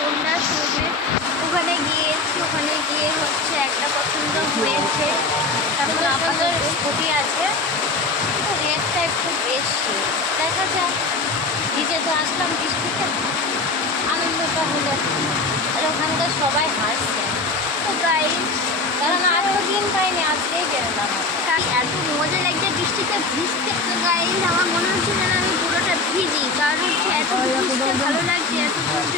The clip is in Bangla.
হোন্ডা শোরুমে, ওখানে গিয়েছি। ওখানে গিয়ে হচ্ছে একটা পছন্দ হয়েছে। তারপর আমাদের স্কুটি আছে, তো রেটটা একটু বেশি। দেখা যাক, নিজে তো আসলাম বৃষ্টিতে, আনন্দটা হলো। আর ওখানকার সবাই হাসছে। তো গাইস, কারণ আরও দিন পাইনি, আজকেই বেরোলাম। এত মজা লাগছে বৃষ্টিতে ভিজতে। তো গাইস, আমার মনে হচ্ছে যেন আমি পুরোটা ভিজি, কারণ হচ্ছে এত ভিজতে ভালো লাগছে, এত